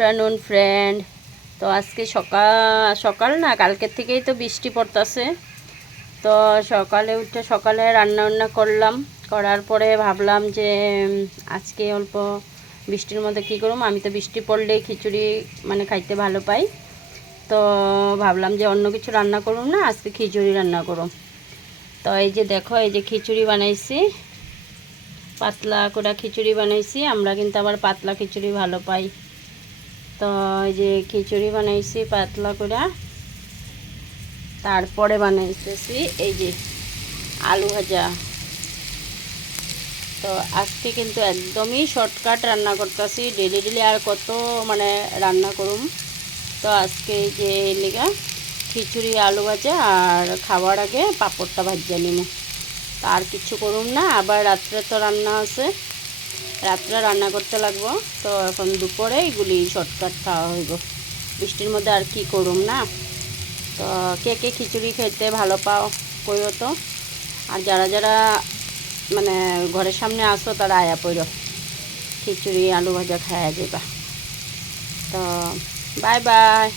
Afternoon friend. তো আজকে সকাল সকাল না, কালকের থেকেই তো বৃষ্টি পড়তেছে। তো সকালে উঠে সকালে রান্না বান্না করলাম, করার পরে ভাবলাম যে আজকে অল্প বৃষ্টির মধ্যে কী করুম। আমি তো বৃষ্টি পড়লেই খিচুড়ি মানে খাইতে ভালো পাই। তো ভাবলাম যে অন্য কিছু রান্না করুম না, আজকে খিচুড়ি রান্না করুম। তো এই যে দেখো, এই যে খিচুড়ি বানাইছি, পাতলা করে খিচুড়ি বানাইছি। আমরা কিন্তু আবার পাতলা খিচুড়ি ভালো পাই। তো এই যে খিচুড়ি বানাইছি পাতলা করে, তারপরে বানাইতেছি এই যে আলু ভাজা। তো আজকে কিন্তু একদমই শর্টকাট রান্না করতেছি, ডেলি ডেলি আর কত মানে রান্না করুম। তো আজকে এই যে লিগা খিচুড়ি আলু ভাজা, আর খাওয়ার আগে পাঁপড়টা ভাজিয়ে নিব। তো আর কিছু করুম না, আবার রাত্রে তো রান্না আছে, রাত্রে রান্না করতে লাগবো। তো এখন দুপুরে এগুলি শর্টকাট খাওয়া হইব, বৃষ্টির মধ্যে আর কি করুম না। তো কে কে খিচুড়ি খেতে ভালো পাও কইও তো। আর যারা যারা মানে ঘরের সামনে আসো তারা আয়া পড়ো, খিচুড়ি আলু ভাজা খাওয়া যাবা। তো বাই বাই।